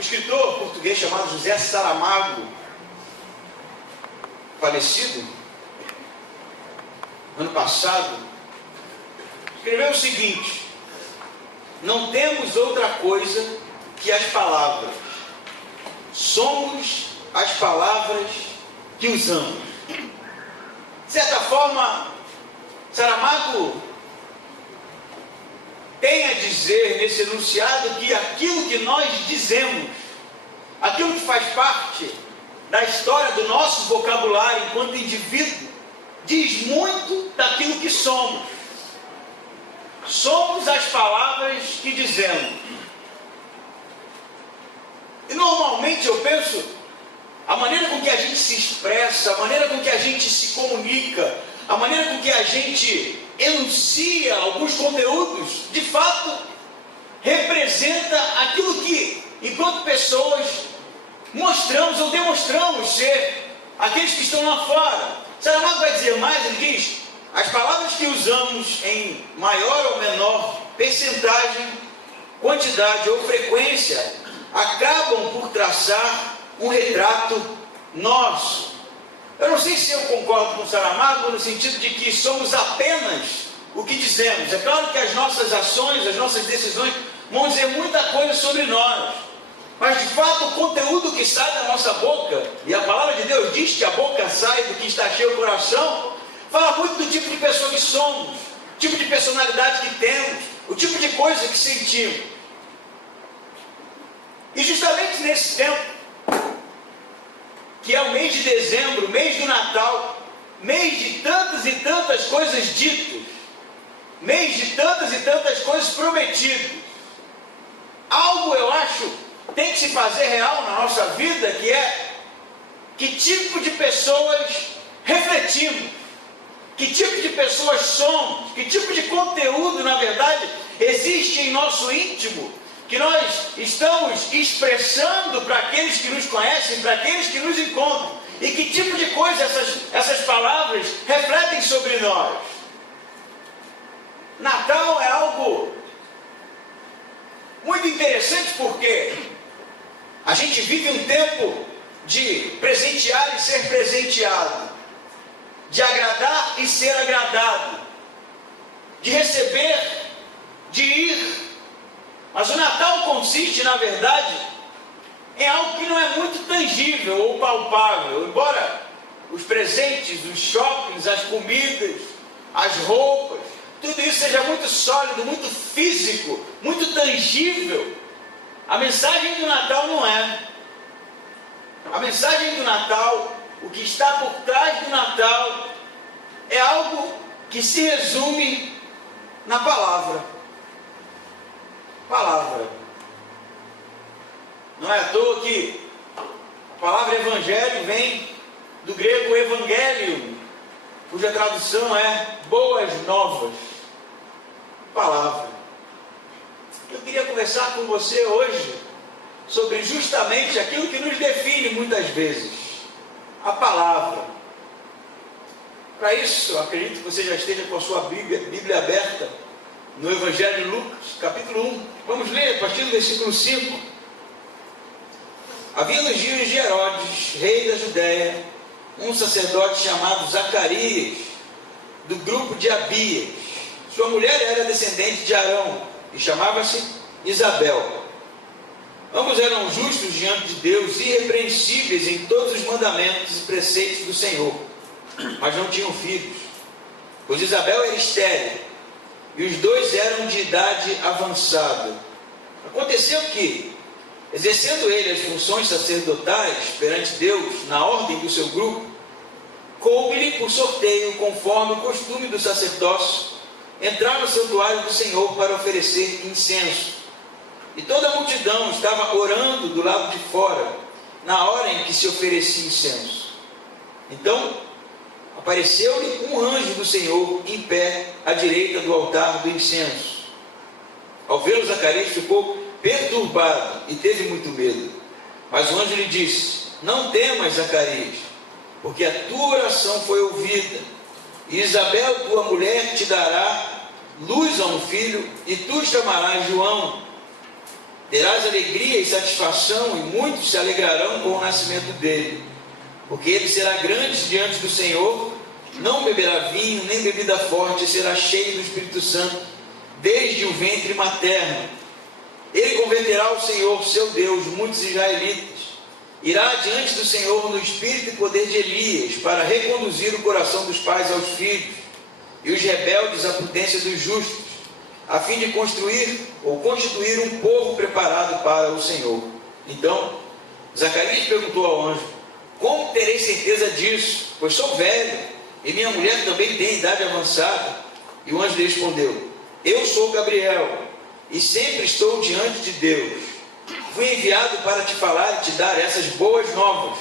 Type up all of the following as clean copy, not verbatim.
um escritor português chamado José Saramago, falecido ano passado, escreveu o seguinte: não temos outra coisa que as palavras, somos as palavras que usamos. De certa forma, Saramago tem a dizer nesse enunciado que aquilo que nós dizemos, aquilo que faz parte da história do nosso vocabulário enquanto indivíduo, diz muito daquilo que somos. Somos as palavras que dizemos. E normalmente eu penso, a maneira com que a gente se expressa, a maneira com que a gente se comunica, a maneira com que a gente enuncia alguns conteúdos, de fato, representa aquilo que, enquanto pessoas, mostramos ou demonstramos ser aqueles que estão lá fora. Saramago vai dizer mais, ele diz: as palavras que usamos em maior ou menor percentagem, quantidade ou frequência, acabam por traçar um retrato nosso. Eu não sei se eu concordo com Saramago no sentido de que somos apenas o que dizemos. É claro que as nossas ações, as nossas decisões vão dizer muita coisa sobre nós, mas de fato o conteúdo que sai da nossa boca, e a palavra de Deus diz que a boca sai do que está cheio o coração, fala muito do tipo de pessoa que somos, o tipo de personalidade que temos, o tipo de coisa que sentimos. E justamente nesse tempo, que é o mês de dezembro, mês do Natal, mês de tantas e tantas coisas ditas, mês de tantas e tantas coisas prometidas, algo eu acho tem que se fazer real na nossa vida, que é: que tipo de pessoas refletimos, que tipo de pessoas somos, que tipo de conteúdo, na verdade, existe em nosso íntimo, que nós estamos expressando para aqueles que nos conhecem, para aqueles que nos encontram, e que tipo de coisa essas palavras refletem sobre nós. Natal é algo muito interessante, porque a gente vive um tempo de presentear e ser presenteado, de agradar e ser agradado, de receber, de ir. Mas o Natal consiste, na verdade, em algo que não é muito tangível ou palpável. Embora os presentes, os shoppings, as comidas, as roupas, tudo isso seja muito sólido, muito físico, muito tangível, a mensagem do Natal não é. A mensagem do Natal, o que está por trás do Natal, é algo que se resume na palavra. Palavra. Não é à toa que a palavra evangelho vem do grego evangelium, cuja tradução é boas novas. Palavra. Eu queria conversar com você hoje sobre justamente aquilo que nos define muitas vezes: a palavra. Para isso, eu acredito que você já esteja com a sua Bíblia aberta no Evangelho de Lucas, capítulo 1. Vamos ler a partir do versículo 5. Havia nos dias de Herodes, rei da Judéia, um sacerdote chamado Zacarias, do grupo de Abias. Sua mulher era descendente de Arão e chamava-se Isabel. Ambos eram justos diante de Deus, irrepreensíveis em todos os mandamentos e preceitos do Senhor, mas não tinham filhos, pois Isabel era estéril e os dois eram de idade avançada. Aconteceu que, exercendo ele as funções sacerdotais perante Deus na ordem do seu grupo, coube-lhe por sorteio, conforme o costume do sacerdócio, entrar no santuário do Senhor para oferecer incenso. E toda a multidão estava orando do lado de fora, na hora em que se oferecia incenso. Então apareceu-lhe um anjo do Senhor em pé à direita do altar do incenso. Ao vê-lo, Zacarias ficou perturbado e teve muito medo. Mas o anjo lhe disse: não temas, Zacarias, porque a tua oração foi ouvida, e Isabel, tua mulher, te dará luz a um filho, e tu chamarás João. terás alegria e satisfação, e muitos se alegrarão com o nascimento dele, porque ele será grande diante do Senhor, não beberá vinho, nem bebida forte, será cheio do Espírito Santo, desde o ventre materno. Ele converterá ao Senhor, seu Deus, muitos israelitas. Irá diante do Senhor no espírito e poder de Elias, para reconduzir o coração dos pais aos filhos, e os rebeldes à prudência dos justos, a fim de construir ou constituir um povo preparado para o Senhor. Então, Zacarias perguntou ao anjo: como terei certeza disso? Pois sou velho, e minha mulher também tem idade avançada. E o anjo lhe respondeu: eu sou Gabriel, e sempre estou diante de Deus. Fui enviado para te falar e te dar essas boas novas.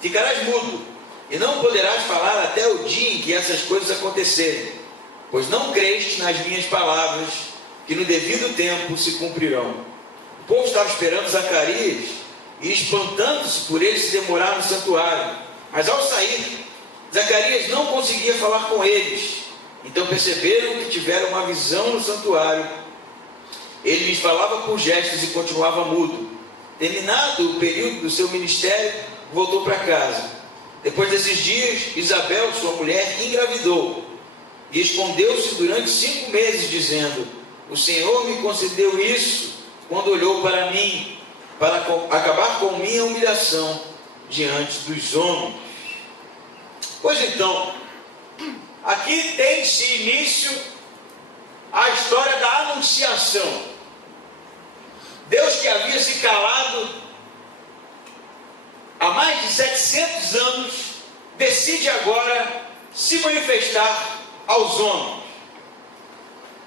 Ficarás mudo, e não poderás falar até o dia em que essas coisas acontecerem, pois não creste nas minhas palavras, que no devido tempo se cumprirão. O povo estava esperando Zacarias, e espantando-se por ele se demorar no santuário. Mas ao sair, Zacarias não conseguia falar com eles. Então perceberam que tiveram uma visão no santuário. Ele lhes falava por gestos e continuava mudo. Terminado o período do seu ministério, voltou para casa. Depois desses dias, Isabel, sua mulher, engravidou e escondeu-se durante 5 meses, dizendo: o Senhor me concedeu isso quando olhou para mim, para acabar com minha humilhação diante dos homens. Pois então, aqui tem-se início a história da anunciação. Deus, que havia se calado há mais de 700 anos, decide agora se manifestar aos homens.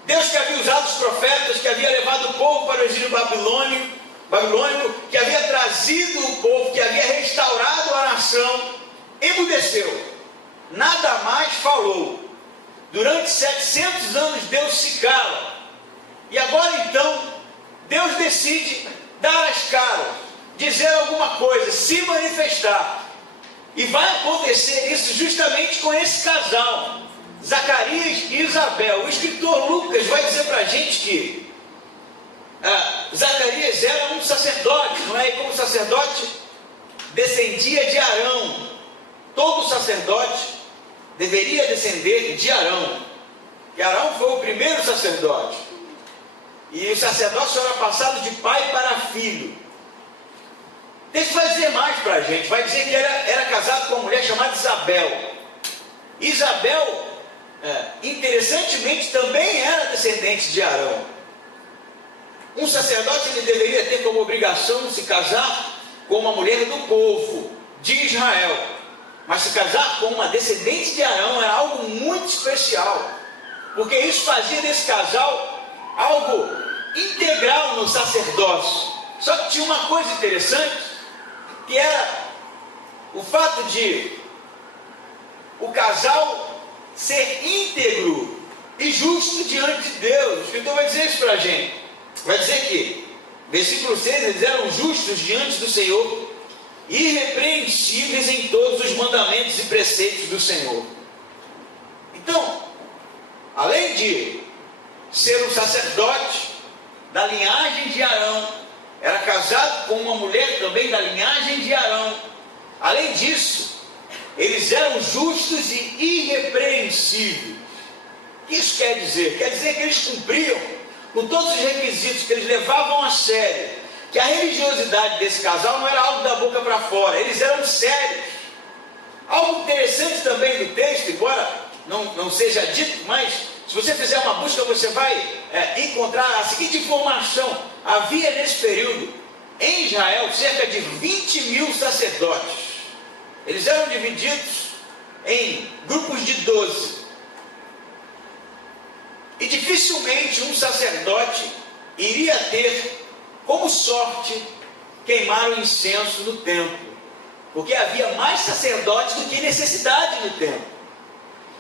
Deus, que havia usado os profetas, que havia levado o povo para o exílio babilônico, que havia trazido o povo, que havia restaurado a nação, emudeceu, nada mais falou. Durante 700 anos Deus se cala, e agora então Deus decide dar as caras, dizer alguma coisa, se manifestar. E vai acontecer isso justamente com esse casal, Zacarias e Isabel. O escritor Lucas vai dizer para a gente que Zacarias era um sacerdote, não é? E como sacerdote, descendia de Arão. Todo sacerdote deveria descender de Arão, que Arão foi o primeiro sacerdote. E o sacerdócio era passado de pai para filho. Deus vai dizer mais para a gente, vai dizer que era casado com uma mulher chamada Isabel. Isabel, interessantemente, também era descendente de Arão. Um sacerdote, ele deveria ter como obrigação se casar com uma mulher do povo de Israel, mas se casar com uma descendente de Arão era algo muito especial, porque isso fazia desse casal algo integral no sacerdócio. Só que tinha uma coisa interessante, que era o fato de o casal ser íntegro e justo diante de Deus. O escritor vai dizer isso para a gente. Vai dizer que, versículo 6, eles eram justos diante do Senhor, irrepreensíveis em todos os mandamentos e preceitos do Senhor. Então, além de ser um sacerdote da linhagem de Arão, era casado com uma mulher também da linhagem de Arão. Além disso, eles eram justos e irrepreensíveis. O que isso quer dizer? Quer dizer que eles cumpriam com todos os requisitos, que eles levavam a sério, que a religiosidade desse casal não era algo da boca para fora, eles eram sérios. Algo interessante também do texto, embora não seja dito, mas se você fizer uma busca, você vai encontrar a seguinte informação: havia nesse período, em Israel, cerca de 20 mil sacerdotes. Eles eram divididos em grupos de 12. E dificilmente um sacerdote iria ter como sorte queimar o incenso no templo, porque havia mais sacerdotes do que necessidade no templo.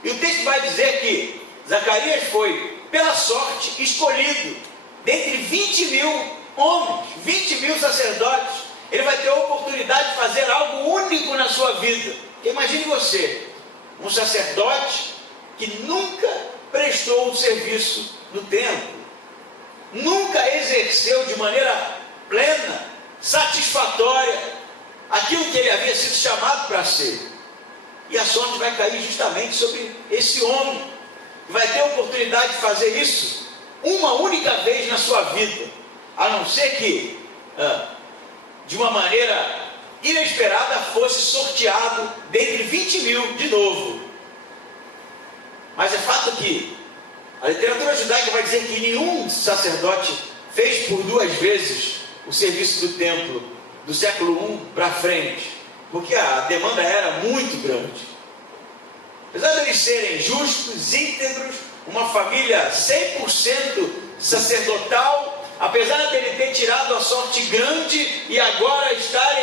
E o texto vai dizer que Zacarias foi, pela sorte, escolhido dentre 20 mil homens, 20 mil sacerdotes. Ele vai ter a oportunidade de fazer algo único na sua vida. Imagine você, um sacerdote que nunca prestou um serviço no templo, nunca exerceu de maneira plena, satisfatória, aquilo que ele havia sido chamado para ser. E a sorte vai cair justamente sobre esse homem, que vai ter a oportunidade de fazer isso uma única vez na sua vida, a não ser que, de uma maneira inesperada, fosse sorteado dentre 20 mil de novo. Mas é fato que a literatura judaica vai dizer que nenhum sacerdote fez por 2 vezes o serviço do templo do século I para frente, porque a demanda era muito grande. Apesar de eles serem justos, íntegros, uma família 100% sacerdotal, apesar de ele ter tirado a sorte grande e agora estar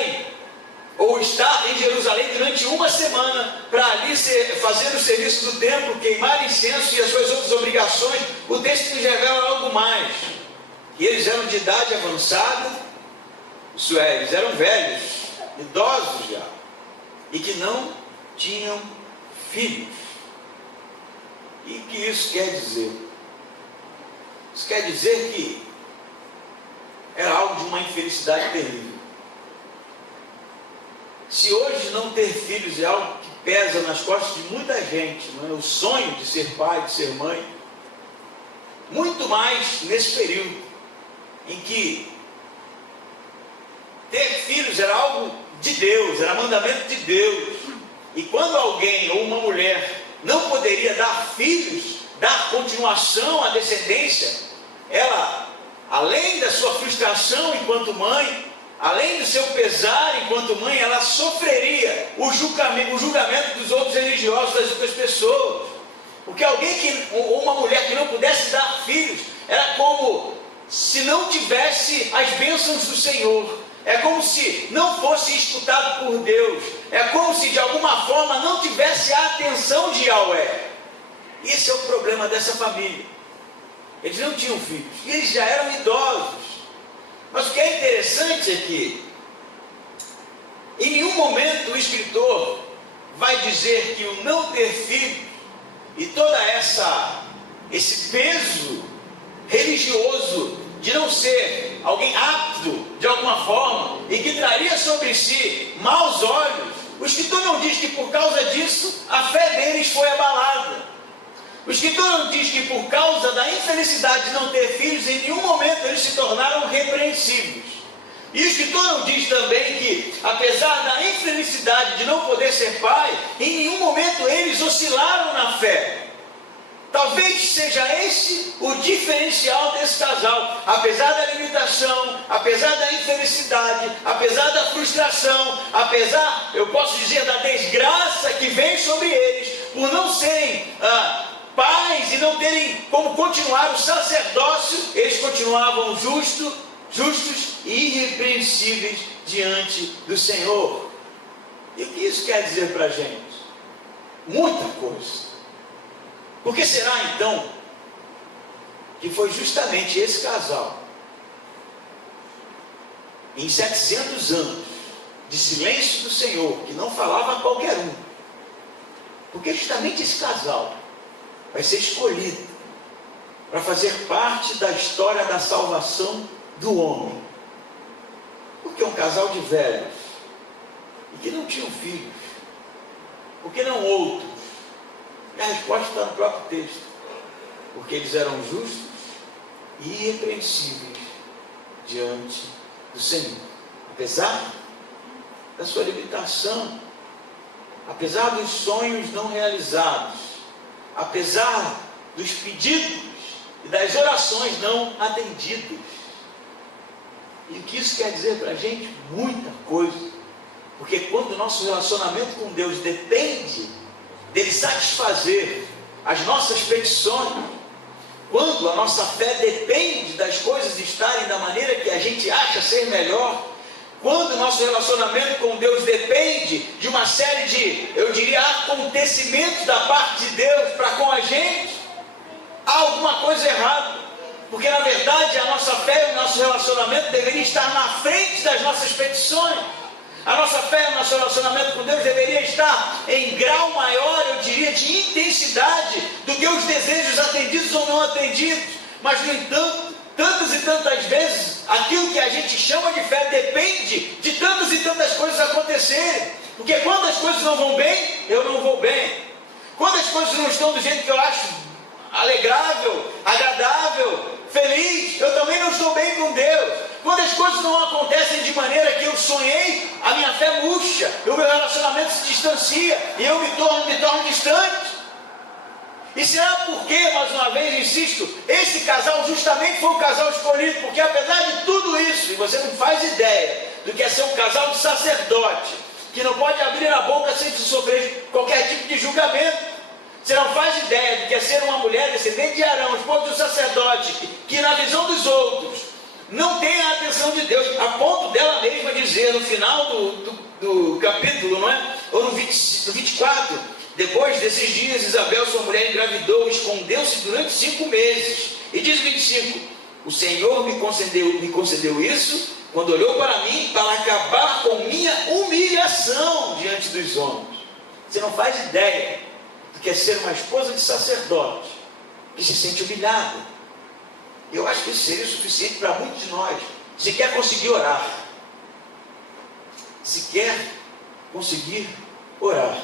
em Jerusalém durante uma semana para ali fazer o serviço do templo, queimar incenso e as suas outras obrigações, o texto nos revela algo mais. E eles eram de idade avançada, isso é, eles eram velhos, idosos já, e que não tinham filhos. E o que isso quer dizer? Isso quer dizer que era algo de uma infelicidade terrível. Se hoje não ter filhos é algo que pesa nas costas de muita gente, não é? O sonho de ser pai, de ser mãe, muito mais nesse período em que ter filhos era algo de Deus, era mandamento de Deus. E quando alguém ou uma mulher não poderia dar filhos, dar continuação à descendência, ela, além da sua frustração enquanto mãe, além do seu pesar enquanto mãe, ela sofreria o julgamento dos outros religiosos, das outras pessoas. Porque ou uma mulher que não pudesse dar filhos, era como se não tivesse as bênçãos do Senhor. É como se não fosse escutado por Deus. É como se de alguma forma não tivesse a atenção de Yahweh. Esse é o problema dessa família. Eles não tinham filhos e eles já eram idosos. Mas o que é interessante é que em nenhum momento o escritor vai dizer que o não ter filhos e toda esse peso religioso de não ser alguém apto de alguma forma e que traria sobre si maus olhos, o escritor não diz que por causa disso a fé deles foi abalada. O escritor não diz que por causa da infelicidade de não ter filhos, em nenhum momento eles se tornaram repreensíveis. E o escritor não diz também que, apesar da infelicidade de não poder ser pai, em nenhum momento eles oscilaram na fé. Talvez seja esse o diferencial desse casal. Apesar da limitação, apesar da infelicidade, apesar da frustração, apesar, eu posso dizer, da desgraça que vem sobre eles, por não serem pais e não terem como continuar o sacerdócio, eles continuavam justos e irrepreensíveis diante do Senhor. E o que isso quer dizer para a gente? Muita coisa. Por que será então que foi justamente esse casal, em 700 anos de silêncio do Senhor, que não falava a qualquer um, porque justamente esse casal vai ser escolhido para fazer parte da história da salvação do homem? Porque é um casal de velhos e que não tinham filhos, porque não outros? E a resposta está no próprio texto. Porque eles eram justos e irrepreensíveis diante do Senhor. Apesar da sua limitação, apesar dos sonhos não realizados, apesar dos pedidos e das orações não atendidas. E o que isso quer dizer para a gente? Muita coisa. Porque quando o nosso relacionamento com Deus depende dele satisfazer as nossas petições, quando a nossa fé depende das coisas estarem da maneira que a gente acha ser melhor, quando o nosso relacionamento com Deus depende de uma série de, eu diria, acontecimentos da parte de Deus para com a gente, há alguma coisa errada. Porque na verdade a nossa fé e o nosso relacionamento deveriam estar na frente das nossas petições. A nossa fé, o nosso relacionamento com Deus deveria estar em grau maior, eu diria, de intensidade do que os desejos atendidos ou não atendidos. Mas, no entanto, tantas e tantas vezes aquilo que a gente chama de fé depende de tantas e tantas coisas acontecerem. Porque quando as coisas não vão bem, eu não vou bem. Quando as coisas não estão do jeito que eu acho alegrável, agradável, feliz, eu também não estou bem com Deus. Quando as coisas não acontecem de maneira que eu sonhei, a minha fé murcha, o meu relacionamento se distancia e eu me torno distante. E será porque, mais uma vez insisto, esse casal justamente foi o casal escolhido, porque apesar de tudo isso, e você não faz ideia do que é ser um casal de sacerdote, que não pode abrir a boca sem sofrer qualquer tipo de julgamento. Você não faz ideia do que é ser uma mulher descendente de Arão, esposa do sacerdote, que na visão dos outros não tem a atenção de Deus, a ponto dela mesma dizer no final do capítulo, não é? Ou no 24, depois desses dias Isabel, sua mulher, engravidou, escondeu-se durante 5 meses. E diz o 25, o Senhor me concedeu isso, quando olhou para mim, para acabar com minha humilhação diante dos homens. Você não faz ideia do que é ser uma esposa de sacerdote, que se sente humilhada. Eu acho que isso seria suficiente para muitos de nós. Se quer conseguir orar, se quer conseguir orar.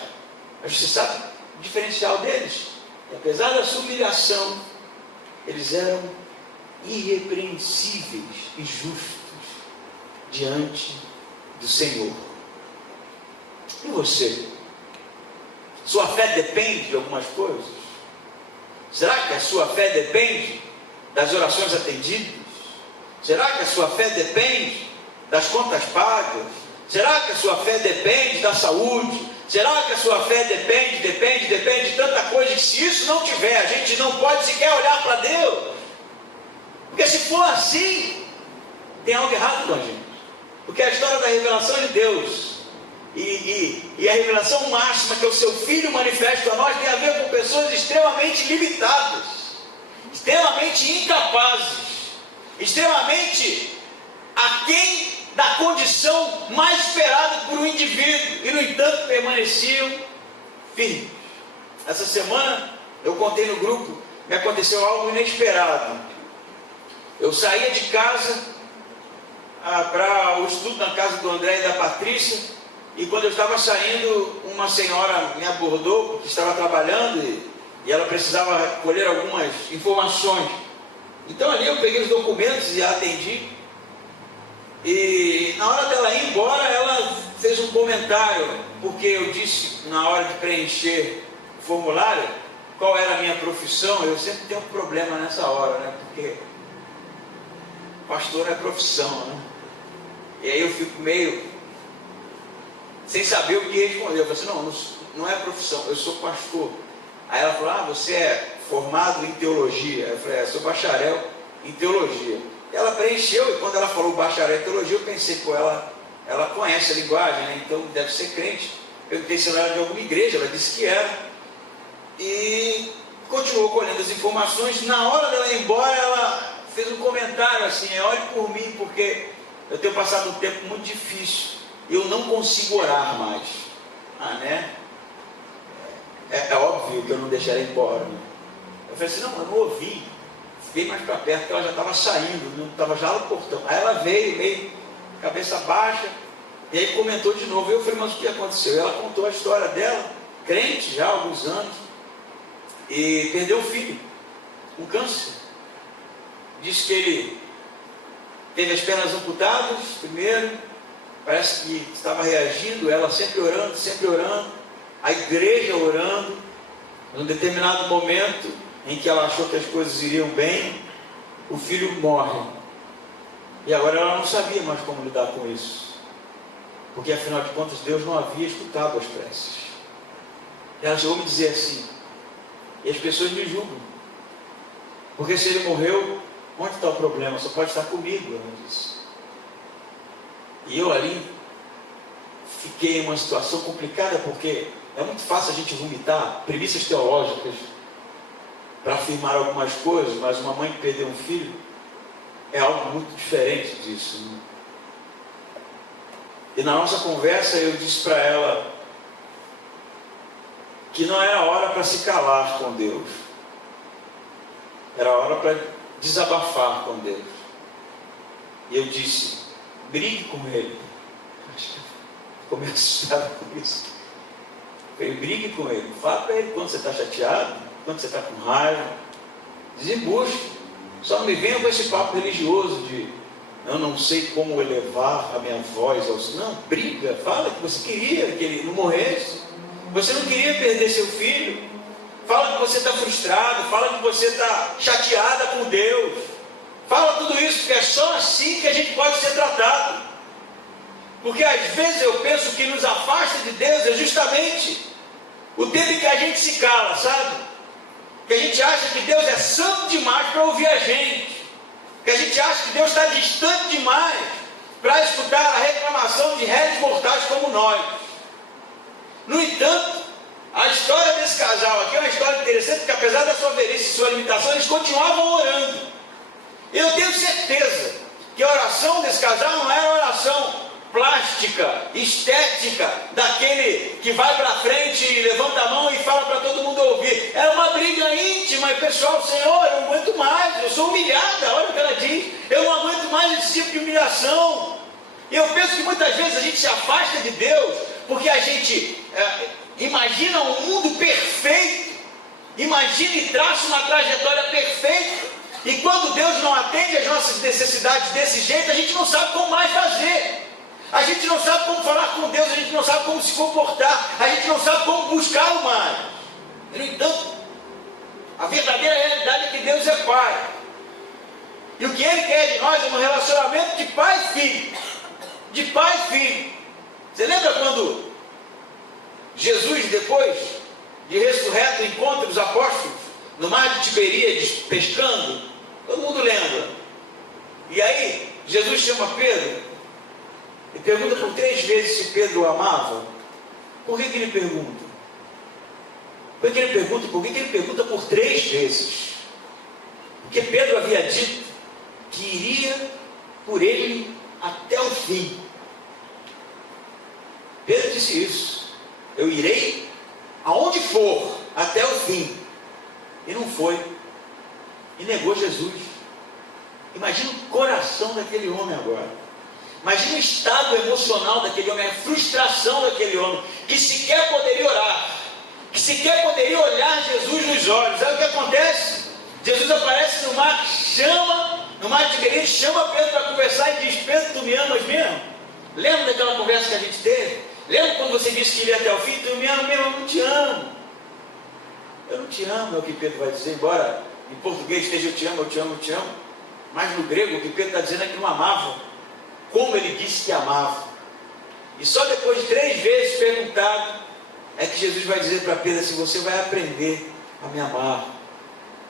Mas você sabe o diferencial deles? E apesar da sua humilhação, eles eram irrepreensíveis e justos diante do Senhor. E você? Sua fé depende de algumas coisas? Será que a sua fé depende das orações atendidas? Será que a sua fé depende das contas pagas? Será que a sua fé depende da saúde? Será que a sua fé depende de tanta coisa, que se isso não tiver, a gente não pode sequer olhar para Deus? Porque se for assim, tem algo errado com a gente. Porque a história da revelação de Deus e a revelação máxima que é o seu Filho manifesta a nós tem a ver com pessoas extremamente limitadas, extremamente incapazes, extremamente aquém da condição mais esperada por um indivíduo, e no entanto permaneciam firmes. Essa semana eu contei no grupo, me aconteceu algo inesperado. Eu saía de casa para o estudo na casa do André e da Patrícia, e quando eu estava saindo, uma senhora me abordou, porque estava trabalhando e ela precisava colher algumas informações. Então ali eu peguei os documentos e a atendi. E na hora dela ir embora, ela fez um comentário, porque eu disse na hora de preencher o formulário qual era a minha profissão. Eu sempre tenho um problema nessa hora, né? Porque pastor é profissão, né? E aí eu fico meio sem saber o que responder. Eu falei assim, não é profissão, eu sou pastor. Aí ela falou, você é formado em teologia? Eu falei, sou bacharel em teologia. Ela preencheu, e quando ela falou bacharel em teologia, eu pensei, ela conhece a linguagem, né? Então deve ser crente. Eu perguntei se ela era de alguma igreja, ela disse que era. E continuou colhendo as informações. Na hora dela ir embora, ela fez um comentário assim, ore por mim, porque eu tenho passado um tempo muito difícil, eu não consigo orar mais. Né? É óbvio que eu não deixaria embora, né? Eu falei assim, eu não ouvi. Veio mais para perto, porque ela já estava saindo, não estava já no portão. Aí ela veio, cabeça baixa, e aí comentou de novo. Eu falei, mas o que aconteceu? Ela contou a história dela, crente já há alguns anos, e perdeu um filho, um câncer. Disse que ele teve as pernas amputadas primeiro, parece que estava reagindo, ela sempre orando, a igreja orando. Num determinado momento em que ela achou que as coisas iriam bem, o filho morre. E agora ela não sabia mais como lidar com isso, porque afinal de contas Deus não havia escutado as preces. Ela chegou a me dizer assim, e as pessoas me julgam, porque se ele morreu, onde está o problema? Só pode estar comigo, ela disse. E eu ali fiquei em uma situação complicada, porque é muito fácil a gente vomitar premissas teológicas para afirmar algumas coisas, mas uma mãe que perdeu um filho é algo muito diferente disso, né? E na nossa conversa eu disse para ela que não era hora para se calar com Deus, era hora para desabafar com Deus. E eu disse: brigue com ele. Ficou meio assustado com isso. Eu falei: brigue com ele. Fala para ele quando você está chateado, quando você está com raiva. Desembuche. Só não me venha com esse papo religioso de eu não sei como elevar a minha voz aos... Não, briga, fala que você queria que ele não morresse. Você não queria perder seu filho. Fala que você está frustrado, fala que você está chateada com Deus. Fala tudo isso, porque é só assim que a gente pode ser tratado. Porque às vezes eu penso que nos afasta de Deus é justamente o tempo em que a gente se cala, sabe? Que a gente acha que Deus é santo demais para ouvir a gente. Que a gente acha que Deus está distante demais para escutar a reclamação de réis mortais como nós. No entanto, a história desse casal aqui é uma história interessante, porque apesar da sua velhice e sua limitação, eles continuavam orando. Eu tenho certeza que a oração desse casal não era oração plástica, estética, daquele que vai para frente e levanta a mão e fala para todo mundo ouvir. Era uma briga íntima e pessoal: Senhor, eu não aguento mais, eu sou humilhada. Olha o que ela diz: eu não aguento mais esse tipo de humilhação. E eu penso que muitas vezes a gente se afasta de Deus porque a gente imagina um mundo perfeito, imagina e traça uma trajetória perfeita, e quando Deus não atende às nossas necessidades desse jeito, a gente não sabe como mais fazer. A gente não sabe como falar com Deus, a gente não sabe como se comportar, a gente não sabe como buscar o mais. No entanto, a verdadeira realidade é que Deus é Pai. E o que Ele quer de nós é um relacionamento de pai e filho. De pai e filho. Você lembra quando Jesus, depois de ressurreto, encontra os apóstolos no mar de Tiberíades pescando? Todo mundo lembra. E aí, Jesus chama Pedro e pergunta por 3 vezes se Pedro o amava. Por que ele pergunta? Por que ele pergunta? Por que ele pergunta por 3 vezes? Porque Pedro havia dito que iria por ele até o fim. Pedro disse isso: eu irei aonde for, até o fim. E não foi. E negou Jesus. Imagina o coração daquele homem agora. Imagina o estado emocional daquele homem, a frustração daquele homem, que sequer poderia orar, que sequer poderia olhar Jesus nos olhos. Sabe o que acontece? Jesus aparece no mar, no mar de Tiberíades, chama Pedro para conversar e diz: Pedro, tu me amas mesmo? Lembra daquela conversa que a gente teve? Lembra quando você disse que iria até o fim? Tu me ama mesmo? Eu não te amo. Eu não te amo, é o que Pedro vai dizer, embora em português esteja eu te amo, eu te amo, eu te amo. Mas no grego o que Pedro está dizendo é que não amava como ele disse que amava. E só depois de 3 vezes perguntado é que Jesus vai dizer para Pedro assim: você vai aprender a me amar.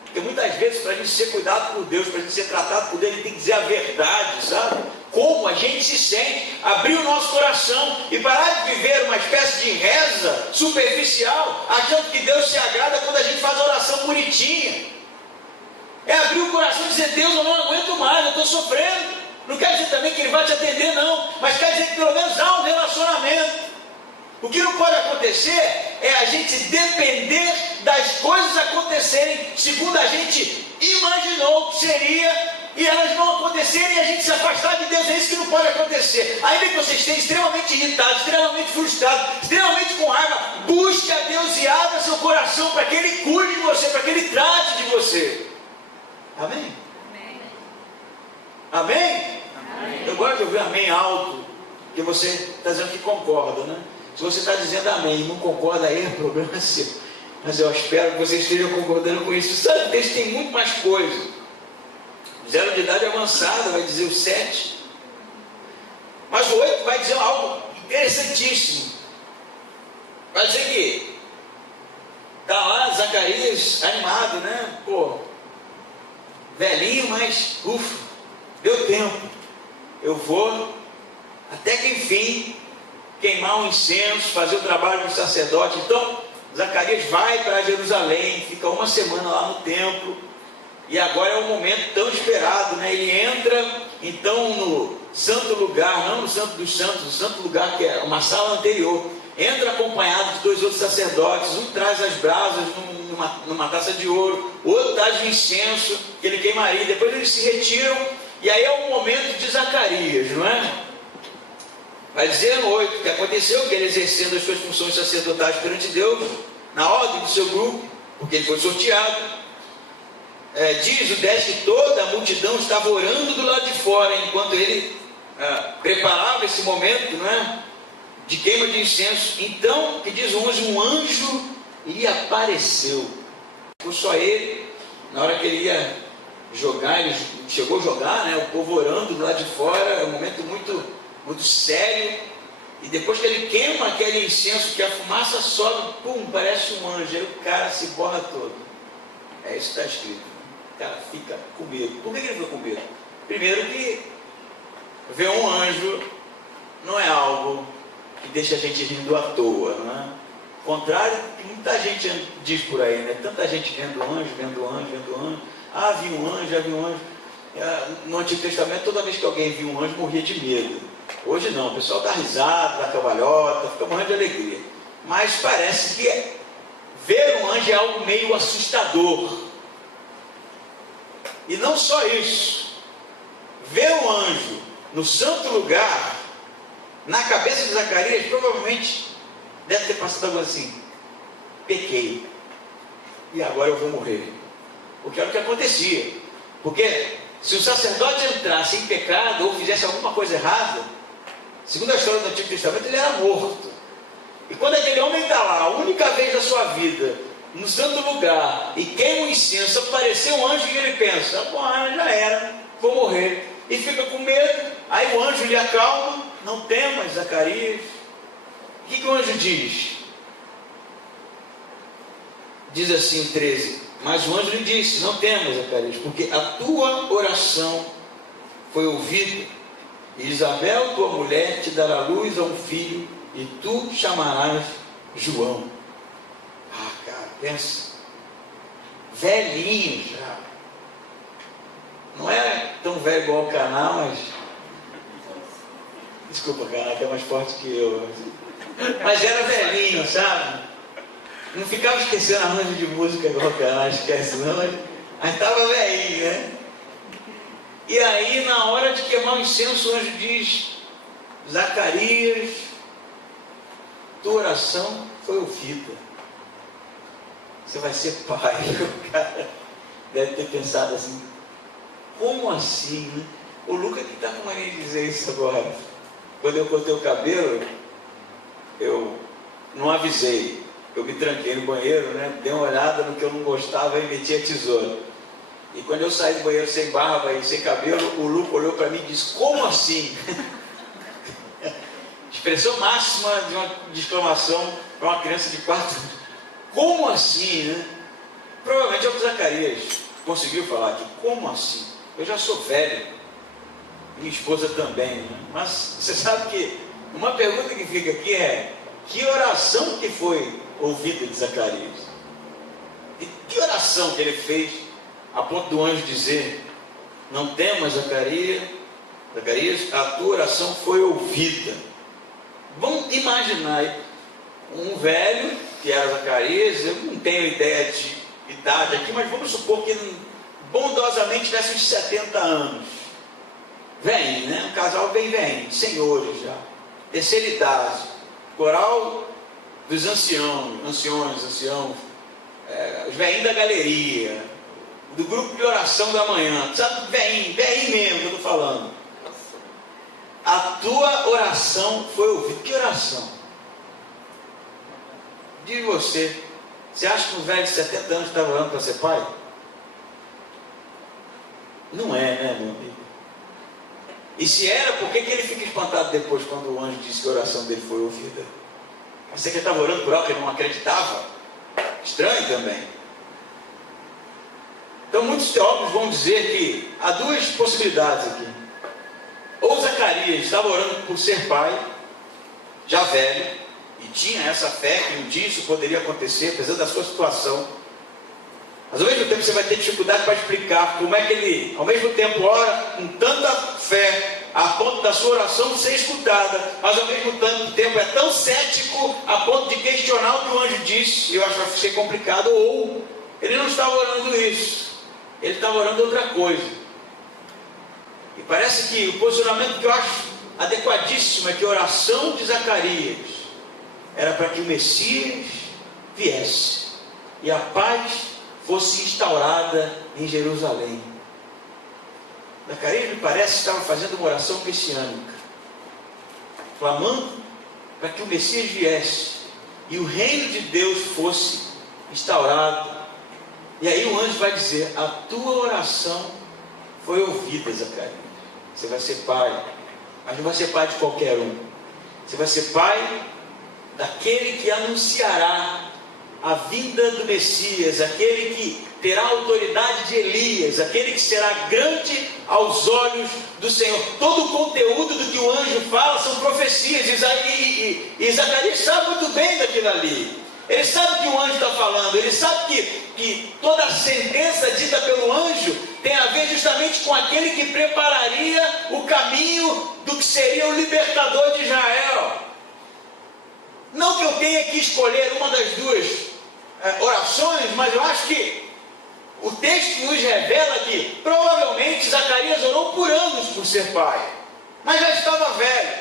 Porque muitas vezes, para a gente ser cuidado por Deus, para a gente ser tratado por Deus, ele tem que dizer a verdade, sabe? Como a gente se sente, abrir o nosso coração e parar de viver uma espécie de reza superficial, achando que Deus se agrada quando a gente faz a oração bonitinha. É abrir o coração e dizer: Deus, eu não aguento mais, eu estou sofrendo. Não quer dizer também que Ele vai te atender, não, mas quer dizer que pelo menos há um relacionamento. O que não pode acontecer é a gente depender das coisas acontecerem segundo a gente imaginou que seria, e elas não acontecerem e a gente se afastar de Deus. É isso que não pode acontecer. Ainda que você esteja extremamente irritado, extremamente frustrado, extremamente com raiva, busque a Deus e abra seu coração para que Ele cuide de você, para que Ele trate de você. Amém? Amém? Amém? Eu gosto de ouvir amém alto, porque você está dizendo que concorda, né? Se você está dizendo amém e não concorda, aí é problema seu. Mas eu espero que você esteja concordando com isso. Sabe, o texto tem muito mais coisa. 0 de idade avançada vai dizer o 7. Mas o 8 vai dizer algo interessantíssimo. Vai dizer que está lá Zacarias animado, né? Pô, velhinho, mas ufa, deu tempo. Eu vou até que enfim queimar um incenso, fazer o trabalho do sacerdote. Então Zacarias vai para Jerusalém, fica 1 semana lá no templo, e agora é o momento tão esperado, né? Ele entra então no santo lugar, não no santo dos santos, no santo lugar que é uma sala anterior. Entra acompanado de 2 outros sacerdotes, um traz as brasas numa taça de ouro, o outro traz o incenso que ele queimaria. Depois eles se retiram E aí é o momento de Zacarias, não é? Vai dizer no 8 que aconteceu, que ele exercendo as suas funções sacerdotais perante Deus, na ordem do seu grupo, porque ele foi sorteado. Diz o 10 que toda a multidão estava orando do lado de fora, enquanto ele preparava esse momento, não é? De queima de incenso. Então, que diz o 11, um anjo lhe apareceu. Foi só ele, na hora que ele ia jogar, ele chegou a jogar, né? O povo orando do lado de fora, é um momento muito sério. E depois que ele queima aquele incenso, que a fumaça sobe, pum, parece um anjo, aí o cara se borra todo. É isso que está escrito. O cara fica com medo. Por que ele ficou com medo? Primeiro que ver um anjo não é algo que deixa a gente rindo à toa, não é? Ao contrário do que muita gente diz por aí, né? Tanta gente vendo anjo, vendo anjo, vendo anjo. Ah, vi um anjo, já vi um anjo. No Antigo Testamento, toda vez que alguém via um anjo, morria de medo. Hoje não, o pessoal dá risada, dá cambalhota, fica morrendo de alegria. Mas parece que ver um anjo é algo meio assustador. E não só isso. Ver um anjo no santo lugar, na cabeça de Zacarias, provavelmente deve ter passado algo assim: pequei, e agora eu vou morrer. Porque era o que acontecia. Porque se o sacerdote entrasse em pecado ou fizesse alguma coisa errada, segundo a história do Antigo Testamento, ele era morto. E quando aquele homem está lá, a única vez da sua vida, no santo lugar, e queima o incenso, apareceu um anjo e ele pensa: bom, já era, vou morrer. E fica com medo. Aí o anjo lhe acalma: não temas, Zacarias. O que o anjo diz? Diz assim o 13: mas o anjo lhe disse: não temas, Zacarias, porque a tua oração foi ouvida, e Isabel, tua mulher, te dará luz a um filho, e tu chamarás João. Ah, cara, pensa, velhinho já, não é tão velho igual o Caná, mas desculpa, Caná, que é mais forte que eu, mas era velhinho, sabe? Não ficava esquecendo arranjo de música igual o Caná esquece, não, mas estava velhinho, né? E aí, na hora de queimar o incenso, o anjo diz: Zacarias, tua oração foi ouvida, você vai ser pai. O cara deve ter pensado assim: como assim, né? O Lucas que está com mania de dizer isso agora. Quando eu cortei o cabelo, eu não avisei, eu me tranquei no banheiro, né? Dei uma olhada no que eu não gostava e meti a tesoura. E quando eu saí do banheiro sem barba e sem cabelo, o Lucas olhou para mim e disse: como assim? Expressão máxima de exclamação para uma criança de 4 anos. Como assim, né? Provavelmente é o que Zacarias conseguiu falar aqui. Como assim? Eu já sou velho, minha esposa também, né? Mas você sabe que uma pergunta que fica aqui é: que oração que foi ouvida de Zacarias? E que oração que ele fez a ponto do anjo dizer: não temas, Zacarias, a tua oração foi ouvida. Vamos imaginar um velho, que era Zacarias, eu não tenho ideia de idade aqui, mas vamos supor que bondosamente tivesse uns 70 anos. Velho, né? Um casal bem velho, senhores já, terceira idade, coral dos anciãos, os velhinhos da galeria, do grupo de oração da manhã, sabe, velhinho mesmo que eu estou falando. A tua oração foi ouvida. Que oração? Diz você acha que um velho de 70 anos estava orando para ser pai? Não é, né, meu amigo? E se era, por que ele fica espantado depois quando o anjo disse que a oração dele foi ouvida? Você que estava orando por algo que ele não acreditava? Estranho também. Então muitos teólogos vão dizer que há duas possibilidades aqui. Ou Zacarias estava orando por ser pai, já velho, e tinha essa fé que um dia isso poderia acontecer, apesar da sua situação. Mas ao mesmo tempo você vai ter dificuldade para explicar como é que ele, ao mesmo tempo, ora com tanta fé, a ponto da sua oração ser escutada, mas ao mesmo tempo é tão cético a ponto de questionar o que o anjo disse. E eu acho que vai ser complicado. Ou ele não estava orando isso, ele estava orando outra coisa. E parece que o posicionamento que eu acho adequadíssimo é que a oração de Zacarias era para que o Messias viesse e a paz fosse instaurada em Jerusalém. Zacarias, me parece, estava fazendo uma oração messiânica, clamando para que o Messias viesse e o reino de Deus fosse instaurado. E aí o anjo vai dizer: a tua oração foi ouvida, Zacarias. Você vai ser pai, mas não vai ser pai de qualquer um. Você vai ser pai daquele que anunciará a vinda do Messias, aquele que terá a autoridade de Elias, aquele que será grande aos olhos do Senhor. Todo o conteúdo do que o anjo fala são profecias, e Zacarias sabe muito bem daquilo ali. Ele sabe o que o anjo está falando, ele sabe que toda a sentença dita pelo anjo tem a ver justamente com aquele que prepararia o caminho do que seria o libertador de Israel. Não que eu tenha que escolher uma das duas orações, mas eu acho que o texto nos revela que provavelmente Zacarias orou por anos por ser pai, mas já estava velho.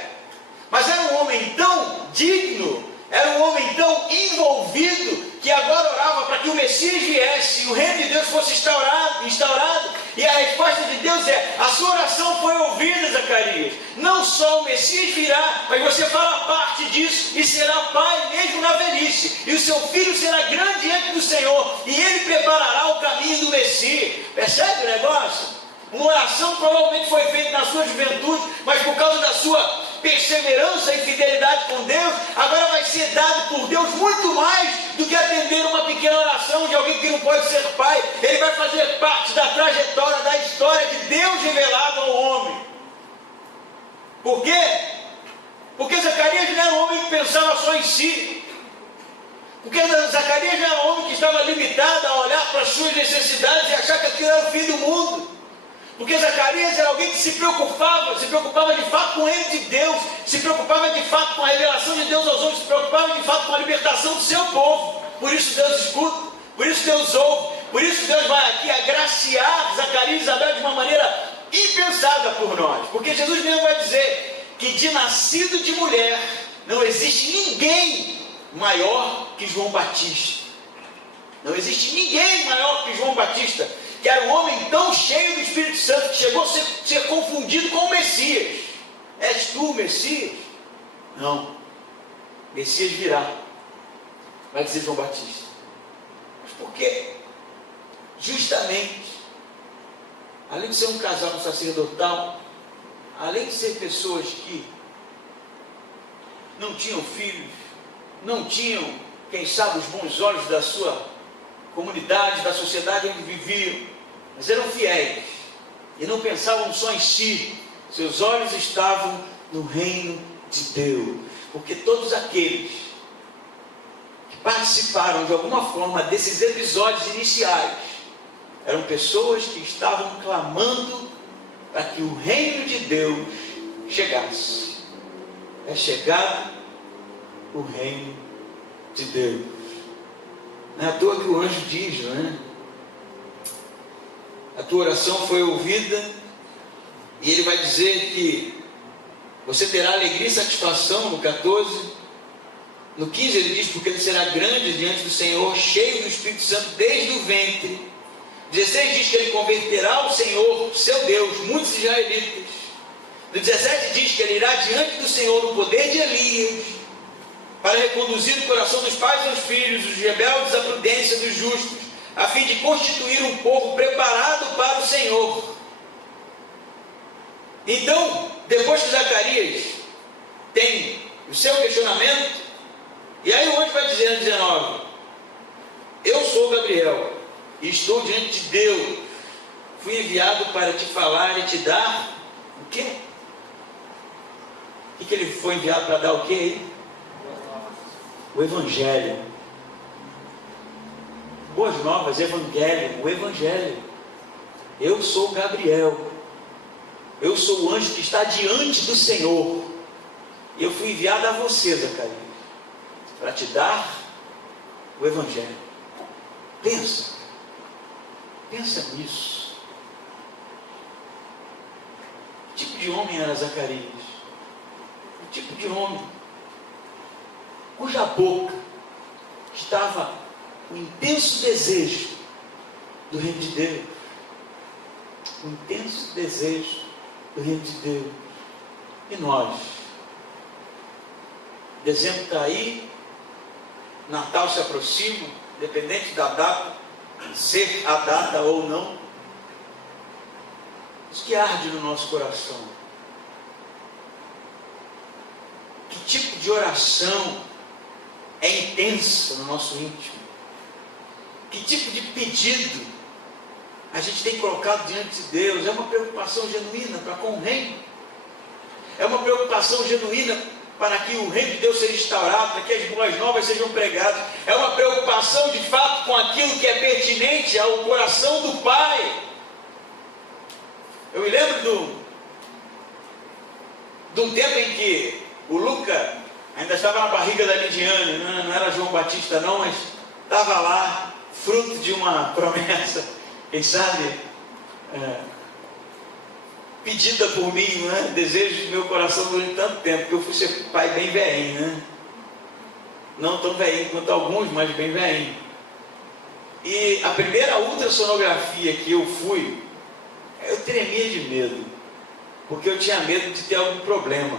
Mas era um homem tão digno, era um homem tão envolvido, que agora orava para que o Messias viesse e o reino de Deus fosse instaurado. E a resposta de Deus é: a sua oração foi ouvida, Zacarias. Não só o Messias virá, mas você fará parte disso e será pai mesmo na velhice. E o seu filho será grande diante do Senhor, e ele preparará o caminho do Messias. Percebe o negócio? Uma oração provavelmente foi feita na sua juventude, mas por causa da sua perseverança e fidelidade com Deus, agora vai ser dado por Deus muito mais do que atender uma pequena oração de alguém que não pode ser pai. Ele vai fazer parte da trajetória, da história de Deus revelado ao homem. Por quê? Porque Zacarias não era um homem que pensava só em si. Porque Zacarias não era um homem que estava limitado a olhar para as suas necessidades e achar que aquilo era o fim do mundo. Porque Zacarias era alguém que se preocupava de fato com o reino de Deus, se preocupava de fato com a revelação de Deus aos homens, se preocupava de fato com a libertação do seu povo. Por isso Deus escuta, por isso Deus ouve, por isso Deus vai aqui agraciar Zacarias e Isabel de uma maneira impensada por nós. Porque Jesus mesmo vai dizer que de nascido de mulher não existe ninguém maior que João Batista. Não existe ninguém maior que João Batista, que era um homem tão cheio do Espírito Santo que chegou a ser confundido com o Messias. És tu o Messias? Não. Messias virá, vai dizer João Batista. Mas por quê? Justamente, além de ser um casal sacerdotal, além de ser pessoas que não tinham filhos, não tinham, quem sabe, os bons olhos da sua comunidade, da sociedade onde viviam, mas eram fiéis e não pensavam só em si. Seus olhos estavam no reino de Deus, porque todos aqueles que participaram de alguma forma desses episódios iniciais eram pessoas que estavam clamando para que o reino de Deus chegasse. É chegado o reino de Deus. Não é à toa que o anjo diz, não é? A tua oração foi ouvida, e ele vai dizer que você terá alegria e satisfação no 14. No 15 ele diz: porque ele será grande diante do Senhor, cheio do Espírito Santo desde o ventre. 16 diz que ele converterá ao Senhor, seu Deus, muitos israelitas. No 17 diz que ele irá diante do Senhor no poder de Elias, para reconduzir o coração dos pais aos filhos, os rebeldes à prudência dos justos, a fim de constituir um povo preparado para o Senhor. Então, depois que Zacarias tem o seu questionamento, e aí o anjo vai dizer no 19: eu sou Gabriel, e estou diante de Deus, fui enviado para te falar e te dar o quê? O que ele foi enviado para dar o quê? O Evangelho. Boas novas, Evangelho, o Evangelho. Eu sou Gabriel, eu sou o anjo que está diante do Senhor, e eu fui enviado a você, Zacarias, para te dar o Evangelho. Pensa nisso. de homem era Zacarias? Que tipo de homem? Cuja boca estava o intenso desejo do reino de Deus. O intenso desejo do reino de Deus. E nós? Dezembro está aí, Natal se aproxima, independente da data, ser a data ou não. Isso que arde no nosso coração. Que tipo de oração é intensa no nosso íntimo? Que tipo de pedido a gente tem colocado diante de Deus? É uma preocupação genuína para com o reino. É uma preocupação genuína para que o reino de Deus seja instaurado, para que as boas novas sejam pregadas. É uma preocupação de fato com aquilo que é pertinente ao coração do Pai. Eu me lembro de um tempo em que o Luca ainda estava na barriga da Lidiane, não era João Batista não, mas estava lá, fruto de uma promessa, quem sabe, pedida por mim, né? Desejo do meu coração durante tanto tempo, que eu fui ser pai bem velhinho, né? Não tão velhinho quanto alguns, mas bem velhinho. E a primeira ultrassonografia que eu fui, eu tremia de medo, porque eu tinha medo de ter algum problema.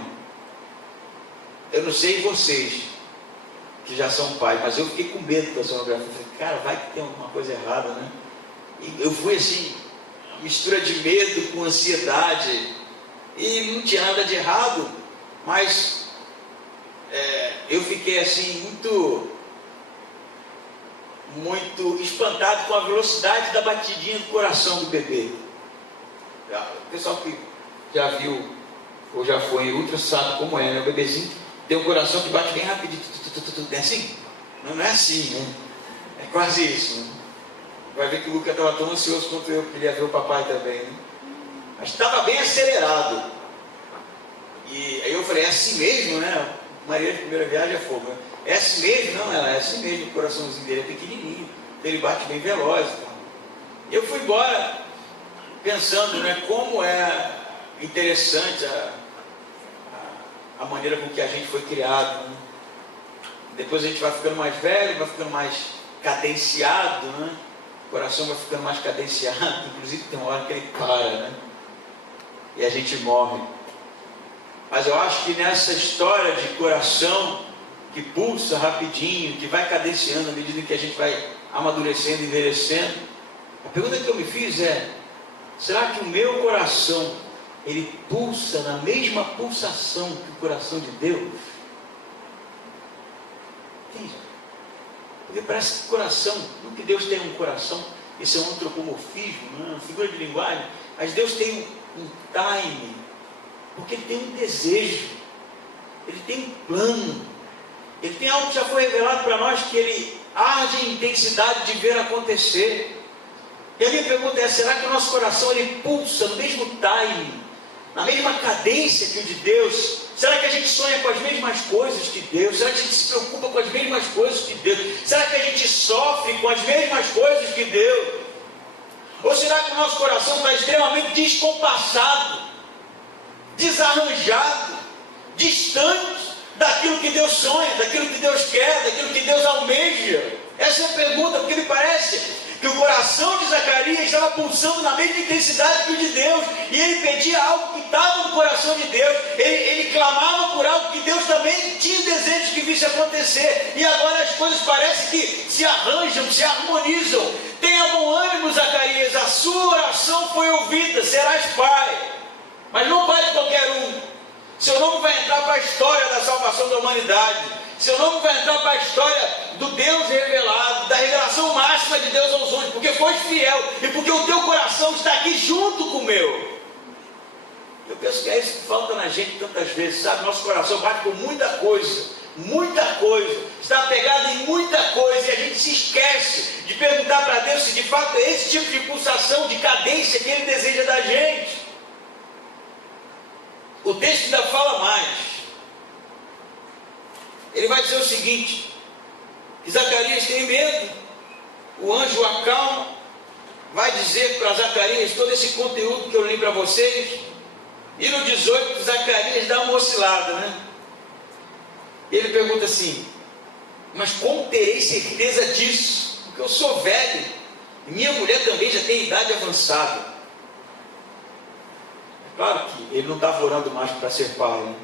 Eu não sei vocês, que já são pais, mas eu fiquei com medo da sonografia. Eu falei, cara, vai que tem alguma coisa errada, né? E eu fui assim, mistura de medo com ansiedade, e não tinha nada de errado, mas eu fiquei assim, muito espantado com a velocidade da batidinha do coração do bebê. O pessoal que já viu ou já foi em ultra sabe como é, né? O bebezinho tem um coração que bate bem rapidinho. É assim? Não é assim, né? É quase isso, né? Vai ver que o Lucas estava tão ansioso quanto eu queria ver o papai também, né? Mas estava bem acelerado. E aí eu falei, é assim mesmo, né? Maria de primeira viagem é fogo, né? É assim mesmo? Não, ela é assim mesmo, o coraçãozinho dele é pequenininho, ele bate bem veloz. Tá? E eu fui embora pensando, né, como é interessante a maneira com que a gente foi criado, né? Depois a gente vai ficando mais velho, vai ficando mais cadenciado, né? O coração vai ficando mais cadenciado, inclusive tem uma hora que ele para, né? E a gente morre. Mas eu acho que nessa história de coração que pulsa rapidinho, que vai cadenciando à medida que a gente vai amadurecendo, envelhecendo, a pergunta que eu me fiz é: será que o meu coração ele pulsa na mesma pulsação que o coração de Deus? Entende? Porque parece que coração, não que Deus tenha um coração, esse é um antropomorfismo, não é uma figura de linguagem, mas Deus tem um time, porque Ele tem um desejo, Ele tem um plano, Ele tem algo que já foi revelado para nós, que Ele arde em intensidade de ver acontecer. E a minha pergunta é: será que o nosso coração ele pulsa no mesmo time, na mesma cadência que o de Deus? Será que a gente sonha com as mesmas coisas que Deus? Será que a gente se preocupa com as mesmas coisas que Deus? Será que a gente sofre com as mesmas coisas que Deus? Ou será que o nosso coração está extremamente descompassado, desarranjado, distante daquilo que Deus sonha, daquilo que Deus quer, daquilo que Deus almeja? Essa é a pergunta, porque me parece que o coração de Zacarias estava pulsando na mesma intensidade que o de Deus, e ele pedia algo que estava no coração de Deus, ele clamava por algo que Deus também tinha desejo que visse acontecer, e agora as coisas parecem que se arranjam, se harmonizam. Tenha bom ânimo, Zacarias, a sua oração foi ouvida, serás pai, mas não pai de qualquer um. Seu nome vai entrar para a história da salvação da humanidade. Seu nome vai entrar para a história do Deus revelado, da revelação máxima de Deus aos homens, porque foi fiel e porque o teu coração está aqui junto com o meu. Eu penso que é isso que falta na gente tantas vezes, sabe? Nosso coração bate por muita coisa, está apegado em muita coisa, e a gente se esquece de perguntar para Deus se de fato é esse tipo de pulsação, de cadência que Ele deseja da gente. O texto ainda fala mais. Ele vai dizer o seguinte: que Zacarias tem medo, o anjo o acalma, vai dizer para Zacarias todo esse conteúdo que eu li para vocês, E no 18, Zacarias dá uma oscilada, né? Ele pergunta assim: mas como terei certeza disso? Porque eu sou velho, e minha mulher também já tem idade avançada. É claro que ele não estava orando mais para ser pai, né?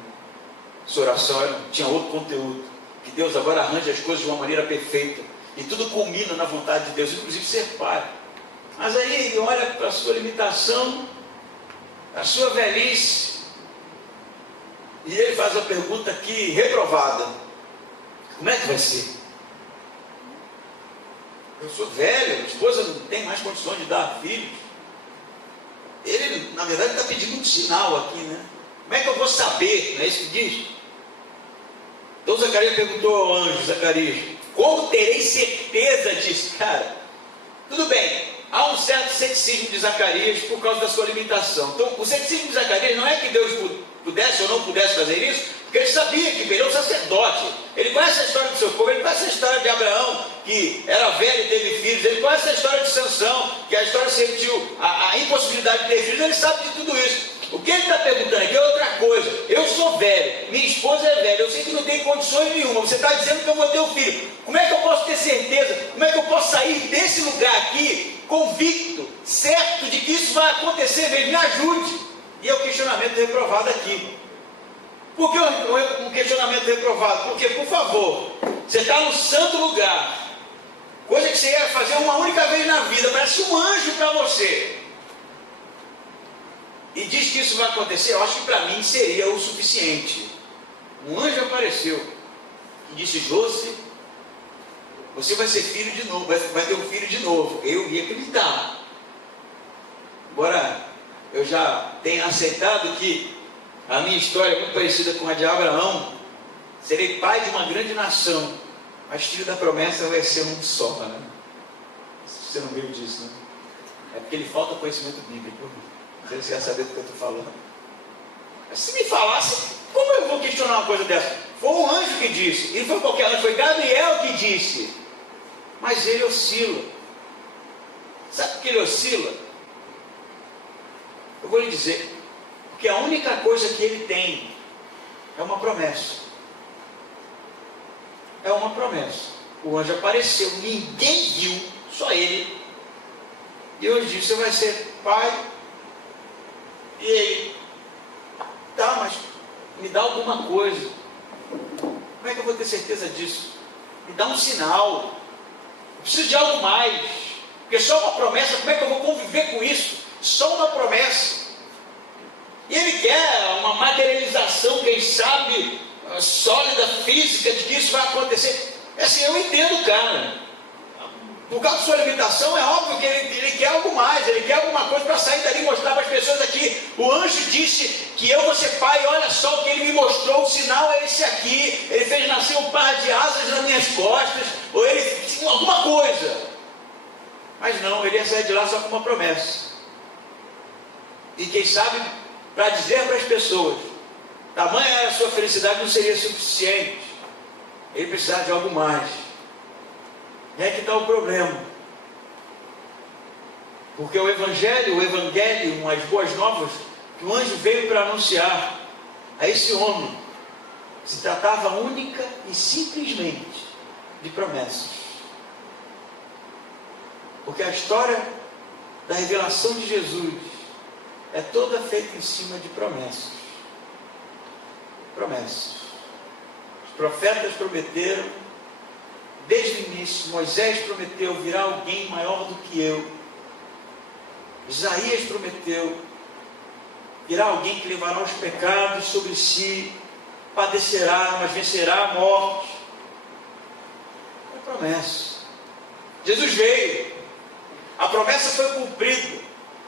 Sua oração tinha outro conteúdo, que Deus agora arranja as coisas de uma maneira perfeita, e tudo culmina na vontade de Deus, inclusive ser pai. Mas aí ele olha para a sua limitação, a sua velhice, e ele faz uma pergunta aqui reprovada: como é que vai ser? Eu sou velho, minha esposa não tem mais condições de dar filhos. Ele, na verdade, está pedindo um sinal aqui, né? Como é que eu vou saber? Não é isso que diz? Então Zacarias perguntou ao anjo: Zacarias, como terei certeza disso? Cara, tudo bem, há um certo ceticismo de Zacarias por causa da sua limitação. Então, o ceticismo de Zacarias não é que Deus pudesse ou não pudesse fazer isso, porque ele sabia que ele é um sacerdote. Ele conhece a história do seu povo, ele conhece a história de Abraão, que era velho e teve filhos, ele conhece a história de Sansão, que a história sentiu a impossibilidade de ter filhos, ele sabe de tudo isso. O que ele está perguntando aqui é outra coisa. Eu sou velho, minha esposa é velha, eu sei que não tem condições nenhuma, você está dizendo que eu vou ter um filho. Como é que eu posso ter certeza? Como é que eu posso sair desse lugar aqui convicto, certo de que isso vai acontecer mesmo? Me ajude. E é o questionamento reprovado aqui. Por que um questionamento reprovado? Porque, por favor, você está no santo lugar, coisa que você ia fazer uma única vez na vida, parece um anjo para você, e diz que isso vai acontecer. Eu acho que para mim seria o suficiente. Um anjo apareceu e disse: Josi, você vai ser filho de novo, vai ter um filho de novo. Eu ia acreditar. Embora eu já tenha aceitado que a minha história é muito parecida com a de Abraão, serei pai de uma grande nação, mas filho da promessa vai ser um só, né? Você não viu disso, né? É porque ele falta conhecimento bíblico. Não sei se você quer saber do que eu estou falando. Mas se me falasse, como eu vou questionar uma coisa dessa? Foi um anjo que disse, e foi qualquer anjo, foi Gabriel que disse. Mas ele oscila. Sabe por que ele oscila? Eu vou lhe dizer, porque a única coisa que ele tem é uma promessa. É uma promessa. O anjo apareceu, ninguém viu, só ele. E o anjo disse: você vai ser pai. E ele: tá, mas me dá alguma coisa. Como é que eu vou ter certeza disso? Me dá um sinal. Eu preciso de algo mais. Porque só uma promessa, como é que eu vou conviver com isso? Só uma promessa. E ele quer uma materialização, quem sabe, sólida, física, de que isso vai acontecer. Assim, eu entendo o cara. Por causa da sua limitação, é óbvio que ele quer algo mais, ele quer alguma coisa para sair dali e mostrar para as pessoas aqui. O anjo disse que eu vou ser pai, olha só o que ele me mostrou, o sinal é esse aqui, ele fez nascer um par de asas nas minhas costas, ou ele, alguma coisa. Mas não, ele ia sair de lá só com uma promessa. E quem sabe, para dizer para as pessoas, tamanha era a sua felicidade, não seria suficiente. Ele precisava de algo mais. E aí que está o problema. Porque o Evangelho, as boas novas, que o anjo veio para anunciar a esse homem, se tratava única e simplesmente de promessas. Porque a história da revelação de Jesus é toda feita em cima de promessas. Promessas. Os profetas prometeram, desde o início. Moisés prometeu: virá alguém maior do que eu. Isaías prometeu: virá alguém que levará os pecados sobre si, padecerá, mas vencerá a morte. É promessa. Jesus veio, a promessa foi cumprida.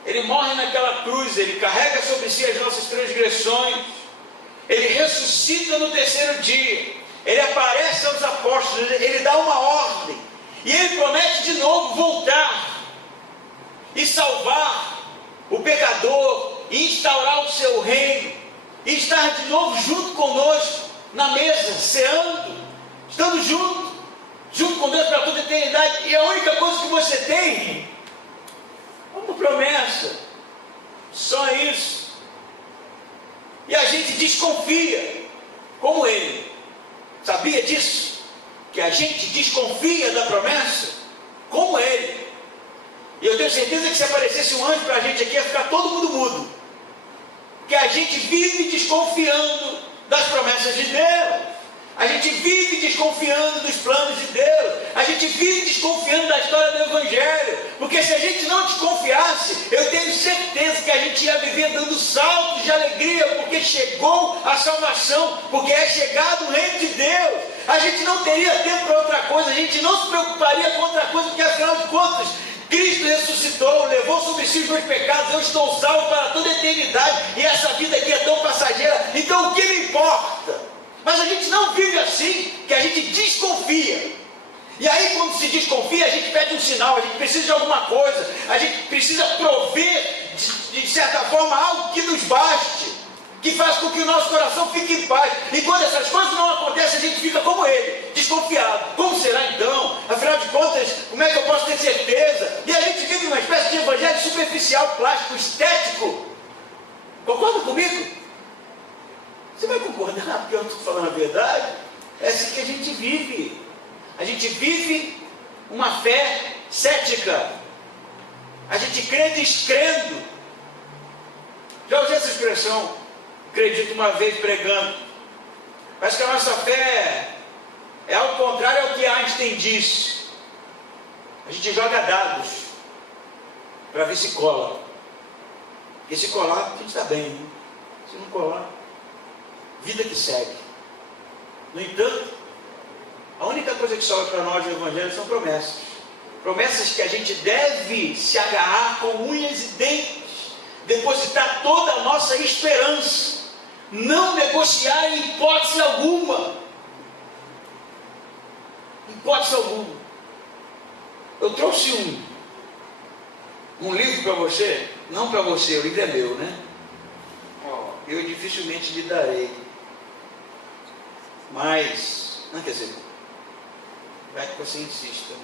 Ele morre naquela cruz, ele carrega sobre si as nossas transgressões, ele ressuscita no terceiro dia, ele aparece aos apóstolos, ele dá uma ordem, e ele promete de novo voltar e salvar o pecador, e instaurar o seu reino, e estar de novo junto conosco na mesa, ceando, estando junto com Deus para toda a eternidade. E a única coisa que você tem é uma promessa, só isso. E a gente desconfia, como ele. Sabia disso? Que a gente desconfia da promessa, como ele. E eu tenho certeza que se aparecesse um anjo para a gente aqui, ia ficar todo mundo mudo. Que a gente vive desconfiando das promessas de Deus. A gente vive desconfiando dos planos de Deus. A gente vive desconfiando da história do Evangelho. Porque se a gente não desconfiasse, eu tenho certeza que a gente ia viver dando saltos de alegria, porque chegou a salvação, porque é chegado o reino de Deus. A gente não teria tempo para outra coisa, a gente não se preocuparia com outra coisa, porque afinal de contas, Cristo ressuscitou, levou sobre si os meus pecados, eu estou salvo para toda a eternidade, e essa vida aqui é tão passageira, então o que me importa? Mas a gente não vive assim, que a gente desconfia. E aí quando se desconfia, a gente pede um sinal, a gente precisa de alguma coisa, a gente precisa prover, de certa forma, algo que nos baste, que faz com que o nosso coração fique em paz. E quando essas coisas não acontecem, a gente fica como ele, desconfiado. Como será então? Afinal de contas, como é que eu posso ter certeza? E a gente vive uma espécie de evangelho superficial, plástico, estético. Concorda comigo? Você vai concordar porque eu estou falando a verdade? É assim que a gente vive. A gente vive uma fé cética. A gente crê descrendo. Já usei essa expressão, acredito uma vez pregando. Mas que a nossa fé é ao contrário ao que Einstein disse. A gente joga dados para ver se cola. Porque se colar, a gente está bem, né? Se não colar, vida que segue. No entanto, a única coisa que sobra para nós no Evangelho são promessas. Promessas que a gente deve se agarrar com unhas e dentes, depositar toda a nossa esperança, não negociar em hipótese alguma. Hipótese alguma. Eu trouxe um livro para você, não para você, o livro é meu, né? Eu dificilmente lhe darei. Mas, não quer dizer, vai que você insista.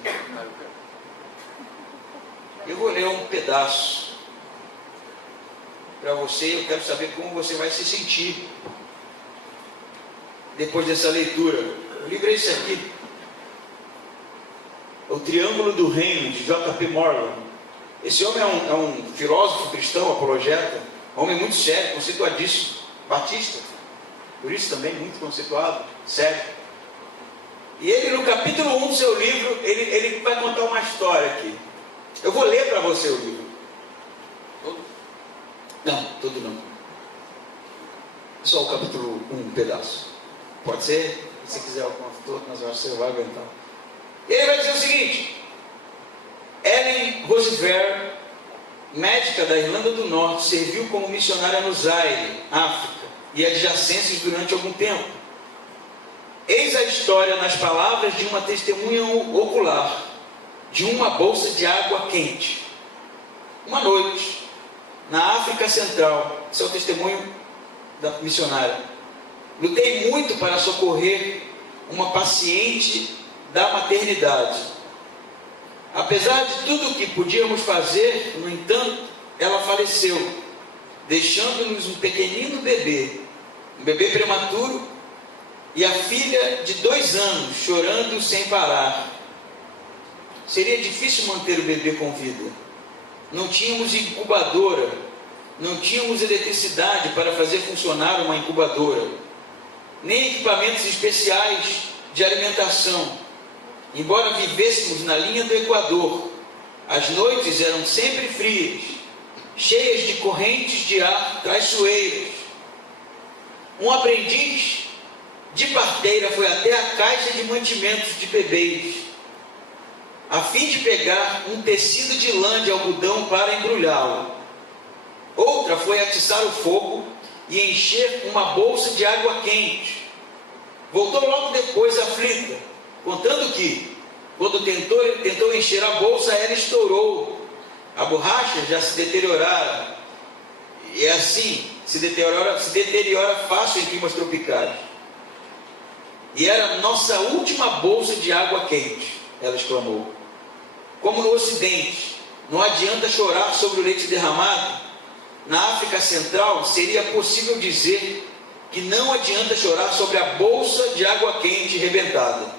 Eu vou ler um pedaço para você e eu quero saber como você vai se sentir depois dessa leitura. O livro é esse aqui. O Triângulo do Reino, de J.P. Morgan. Esse homem é um filósofo cristão, apologeta, um homem muito sério, conceituadíssimo, batista, por isso também muito conceituado, sério. E ele, no capítulo 1 do seu livro, ele vai contar uma história aqui. Eu vou ler para você o livro. Todo? Não, todo não. Só o capítulo 1, um pedaço. Pode ser? Se quiser alguma todo, mas eu acho que você vai aguentar. Ele vai dizer o seguinte: Ellen Roosevelt, médica da Irlanda do Norte, serviu como missionária no Zaire, África, e adjacências durante algum tempo. Eis a história nas palavras de uma testemunha ocular, de uma bolsa de água quente. Uma noite, na África Central, esse é o testemunho da missionária, lutei muito para socorrer uma paciente da maternidade. Apesar de tudo o que podíamos fazer, no entanto, ela faleceu, deixando-nos um pequenino bebê, um bebê prematuro, e a filha de 2 anos, chorando sem parar. Seria difícil manter o bebê com vida. Não tínhamos incubadora, não tínhamos eletricidade para fazer funcionar uma incubadora, nem equipamentos especiais de alimentação. Embora vivêssemos na linha do Equador, as noites eram sempre frias, cheias de correntes de ar traiçoeiras. Um aprendiz de parteira foi até a caixa de mantimentos de bebês, a fim de pegar um tecido de lã de algodão para embrulhá-lo. Outra foi atiçar o fogo e encher uma bolsa de água quente. Voltou logo depois aflita, contando que, quando tentou encher a bolsa, ela estourou. A borracha já se deteriorara. E assim, se deteriora fácil em climas tropicais. E era nossa última bolsa de água quente, ela exclamou. Como no Ocidente, não adianta chorar sobre o leite derramado, na África Central, seria possível dizer que não adianta chorar sobre a bolsa de água quente rebentada.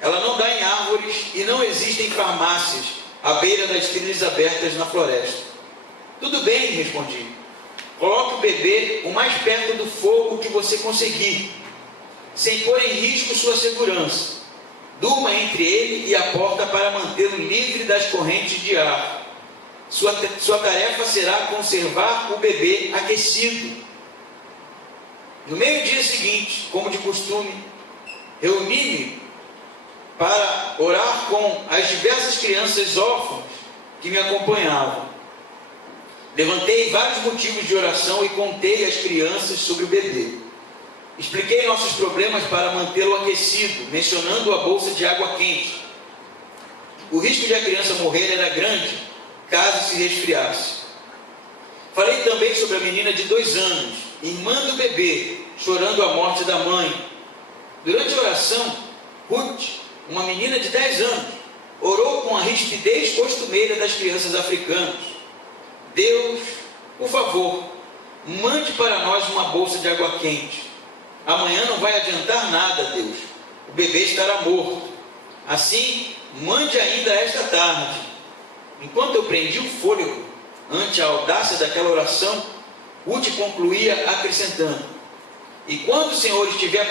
Ela não dá em árvores e não existem farmácias à beira das trilhas abertas na floresta. Tudo bem, respondi. Coloque o bebê o mais perto do fogo que você conseguir, sem pôr em risco sua segurança. Durma entre ele e a porta para mantê-lo livre das correntes de ar. Sua tarefa será conservar o bebê aquecido. No meio-dia seguinte, como de costume, reuni-me para orar com as diversas crianças órfãs que me acompanhavam. Levantei vários motivos de oração e contei às crianças sobre o bebê. Expliquei nossos problemas para mantê-lo aquecido, mencionando a bolsa de água quente. O risco de a criança morrer era grande, caso se resfriasse. Falei também sobre a menina de 2 anos, irmã do bebê, chorando a morte da mãe. Durante a oração, Ruth, uma menina de 10 anos, orou com a rispidez costumeira das crianças africanas. Deus, por favor, mande para nós uma bolsa de água quente. Amanhã não vai adiantar nada, Deus. O bebê estará morto. Assim, mande ainda esta tarde. Enquanto eu prendi o fôlego ante a audácia daquela oração, Ruth concluía acrescentando: e quando o Senhor estiver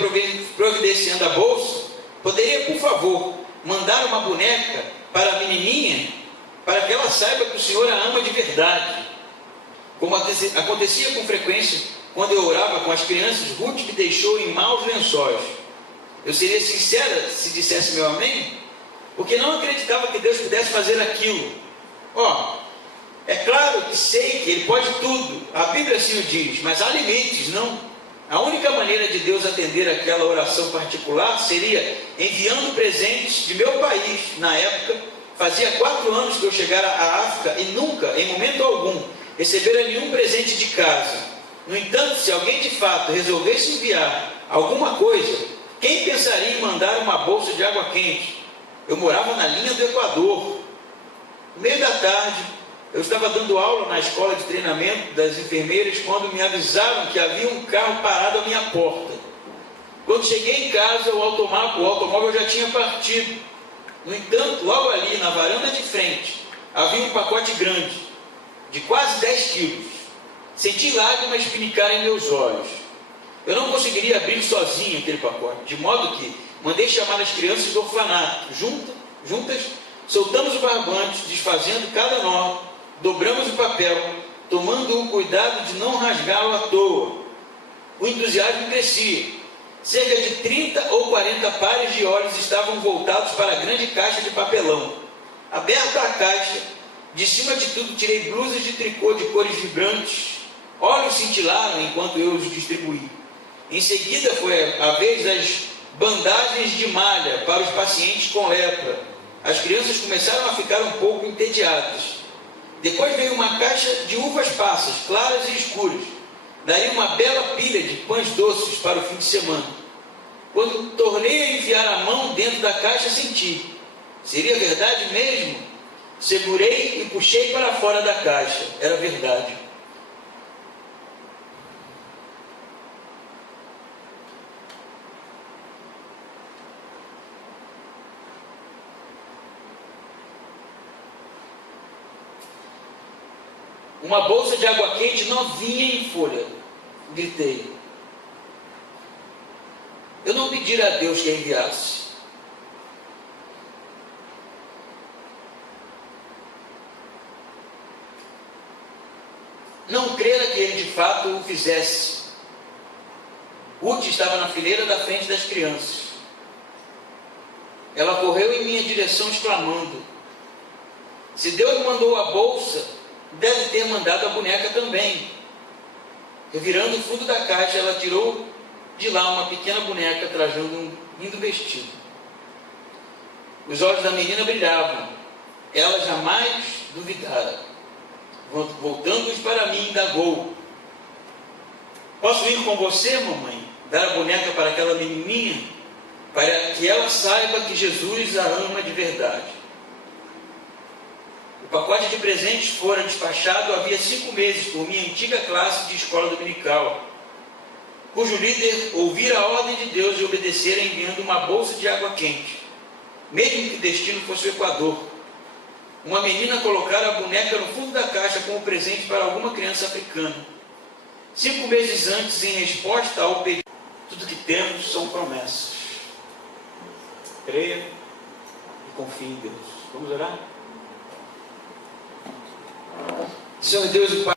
providenciando a bolsa, poderia, por favor, mandar uma boneca para a menininha, para que ela saiba que o Senhor a ama de verdade. Como acontecia com frequência quando eu orava com as crianças, Ruth me deixou em maus lençóis. Eu seria sincera se dissesse meu amém, porque não acreditava que Deus pudesse fazer aquilo. É claro que sei que Ele pode tudo, a Bíblia assim o diz, mas há limites, não? A única maneira de Deus atender aquela oração particular seria enviando presentes de meu país. Na época, fazia 4 anos que eu chegara à África e nunca, em momento algum, recebera nenhum presente de casa. No entanto, se alguém de fato resolvesse enviar alguma coisa, quem pensaria em mandar uma bolsa de água quente? Eu morava na linha do Equador. No meio da tarde, eu estava dando aula na escola de treinamento das enfermeiras quando me avisaram que havia um carro parado à minha porta. Quando cheguei em casa, o automóvel já tinha partido. No entanto, logo ali, na varanda de frente, havia um pacote grande, de quase 10 quilos. Senti lágrimas pinicarem em meus olhos. Eu não conseguiria abrir sozinho aquele pacote, de modo que mandei chamar as crianças do orfanato. Juntas, soltamos o barbante, desfazendo cada nó, dobramos o papel, tomando o cuidado de não rasgá-lo à toa. O entusiasmo crescia. Cerca de 30 ou 40 pares de olhos estavam voltados para a grande caixa de papelão. Aberta a caixa, de cima de tudo tirei blusas de tricô de cores vibrantes. Olhos cintilaram enquanto eu os distribuí. Em seguida foi a vez das bandagens de malha para os pacientes com lepra. As crianças começaram a ficar um pouco entediadas. Depois veio uma caixa de uvas passas, claras e escuras. Daí uma bela pilha de pães doces para o fim de semana. Quando tornei a enfiar a mão dentro da caixa, senti. Seria verdade mesmo? Segurei e puxei para fora da caixa. Era verdade. Uma bolsa de água quente novinha em folha. Gritei. Eu não pedi a Deus que a enviasse. Não crera que Ele de fato o fizesse. Ruth estava na fileira da frente das crianças. Ela correu em minha direção exclamando: se Deus mandou a bolsa, deve ter mandado a boneca também. Revirando o fundo da caixa, ela tirou de lá uma pequena boneca trajando um lindo vestido. Os olhos da menina brilhavam. Ela jamais duvidara. Voltando-os para mim, indagou: posso ir com você, mamãe? Dar a boneca para aquela menininha? Para que ela saiba que Jesus a ama de verdade. O pacote de presentes fora despachado havia 5 meses por minha antiga classe de escola dominical, cujo líder ouvira a ordem de Deus e obedecera enviando uma bolsa de água quente, mesmo que o destino fosse o Equador. Uma menina colocara a boneca no fundo da caixa como presente para alguma criança africana. 5 meses antes, em resposta ao pedido, tudo que temos são promessas. Creia e confie em Deus. Vamos orar? Senhor Deus e Pai,